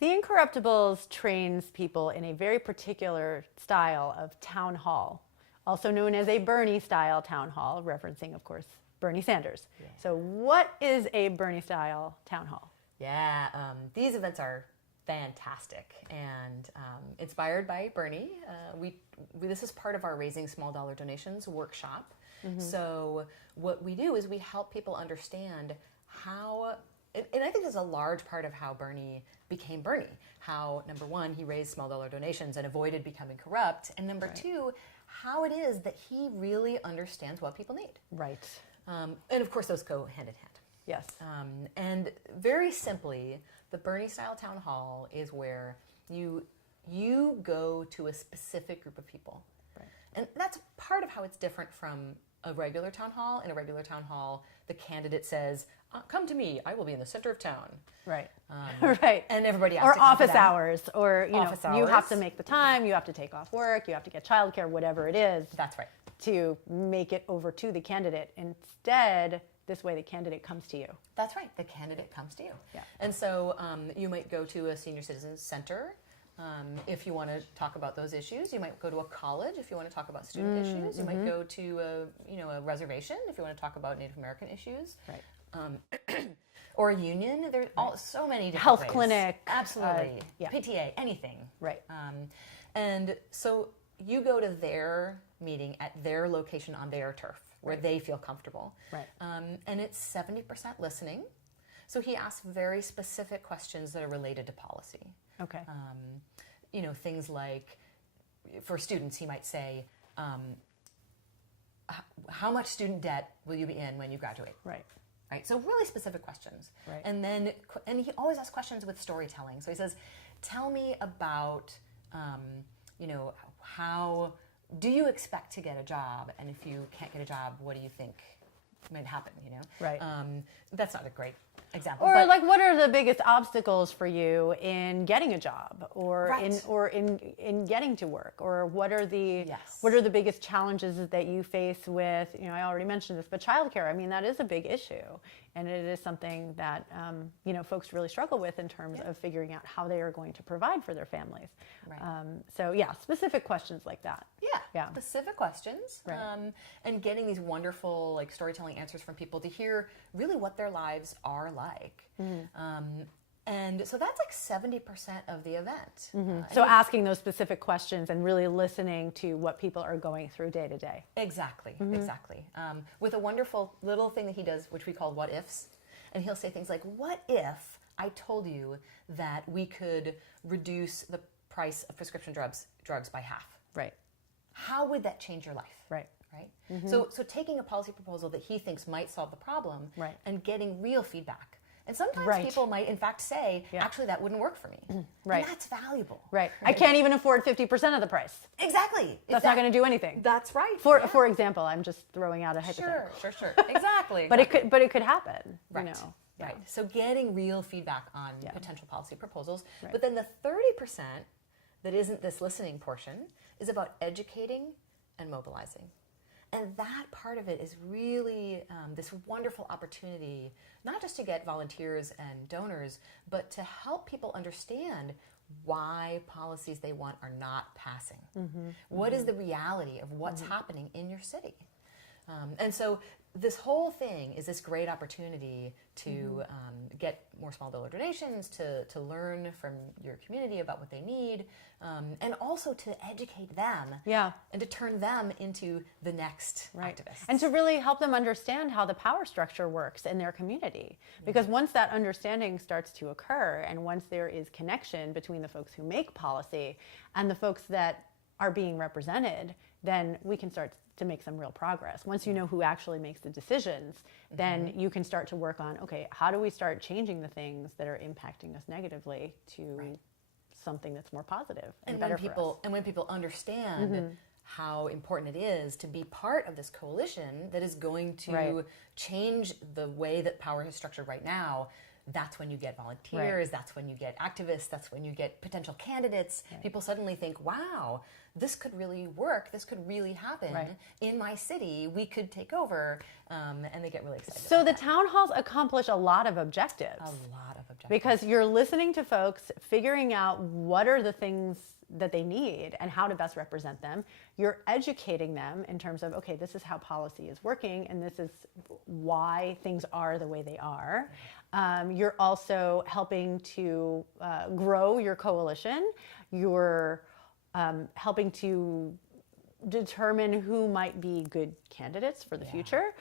The Incorruptibles trains people in a very particular style of town hall, also known as a Bernie-style town hall, referencing, of course, Bernie Sanders. Yeah. So what is a Bernie-style town hall? Yeah, these events are fantastic and inspired by Bernie. This is part of our Raising Small Dollar Donations workshop. Mm-hmm. So what we do is we help people understand how, and I think this is a large part of how Bernie became Bernie. How, number one, he raised small dollar donations and avoided becoming corrupt. And number two, how it is that he really understands what people need. Right. And of course, those go hand in hand. Yes. And very simply, the Bernie-style town hall is where you go to a specific group of people. Right. And that's part of how it's different from a regular town hall. In a regular town hall, the candidate says, come to me, I will be in the center of town. Right. Right. And everybody has to come office to them. hours, or Office hours. You have to make the time, you have to take off work, you have to get childcare, whatever it is. That's right. To make it over to the candidate. Instead, this way the candidate comes to you. That's right. The candidate comes to you. Yeah. And so you might go to a senior citizens center if you want to talk about those issues. You might go to a college if you want to talk about student issues. You might go to a reservation if you want to talk about Native American issues. Right. Or a union. There's so many different health ways. clinic. Absolutely. PTA, anything. Right. And so you go to their meeting at their location on their turf where they feel comfortable. Right. And it's 70% listening. So he asks very specific questions that are related to policy. Okay. Things like, for students, he might say, how much student debt will you be in when you graduate? Right. Right. So really specific questions. Right. And he always asks questions with storytelling. So he says, tell me about, how do you expect to get a job? And if you can't get a job, what do you think might happen? Right. That's not a great example. Or what are the biggest obstacles for you in getting a job, or in getting to work, or what are the biggest challenges that you face with? I already mentioned this, but childcare. I mean, that is a big issue, and it is something that folks really struggle with in terms of figuring out how they are going to provide for their families. Right. Specific questions like that. Yeah. Specific questions, and getting these wonderful storytelling answers from people to hear really what their lives are like. Mm-hmm. And so that's 70% of the event. Mm-hmm. So asking those specific questions and really listening to what people are going through day to day. Exactly, exactly. With a wonderful little thing that he does, which we call what ifs. And he'll say things like, what if I told you that we could reduce the price of prescription drugs by half? Right. How would that change your life? Right. Right. Mm-hmm. So taking a policy proposal that he thinks might solve the problem and getting real feedback. And sometimes people might, in fact, say, actually, that wouldn't work for me. Right. And that's valuable. Right. I can't even afford 50% of the price. Exactly. That's not going to do anything. That's right. For example, I'm just throwing out a hypothetical. Sure. Exactly. But it could happen. Right. Yeah. Right. So getting real feedback on potential policy proposals. Right. But then the 30% that isn't this listening portion is about educating and mobilizing. And that part of it is really this wonderful opportunity, not just to get volunteers and donors, but to help people understand why policies they want are not passing. Mm-hmm. What is the reality of what's happening in your city? And so this whole thing is this great opportunity to get more small dollar donations, to learn from your community about what they need, and also to educate them and to turn them into the next activists. And to really help them understand how the power structure works in their community. Because once that understanding starts to occur, and once there is connection between the folks who make policy and the folks that are being represented, then we can start to make some real progress. Once you know who actually makes the decisions, then you can start to work on, okay, how do we start changing the things that are impacting us negatively to something that's more positive and better for us. And when people understand how important it is to be part of this coalition that is going to change the way that power is structured right now, that's when you get volunteers, that's when you get activists, that's when you get potential candidates. People suddenly think, wow, this could really work, this could really happen in my city, we could take over, and they get really excited. So the town halls accomplish a lot of objectives. A lot of objectives. Because you're listening to folks, figuring out what are the things that they need and how to best represent them. You're educating them in terms of, okay, this is how policy is working and this is why things are the way they are. You're also helping to grow your coalition. You're helping to determine who might be good candidates for the future.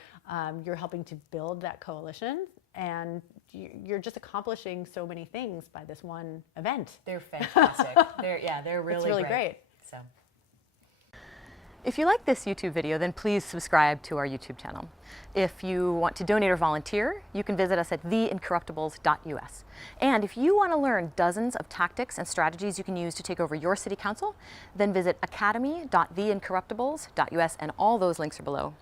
You're helping to build that coalition, and you're just accomplishing so many things by this one event. They're fantastic. They're really, it's really great. So, if you like this YouTube video, then please subscribe to our YouTube channel. If you want to donate or volunteer, you can visit us at theincorruptibles.us. And if you want to learn dozens of tactics and strategies you can use to take over your city council, then visit academy.theincorruptibles.us, and all those links are below.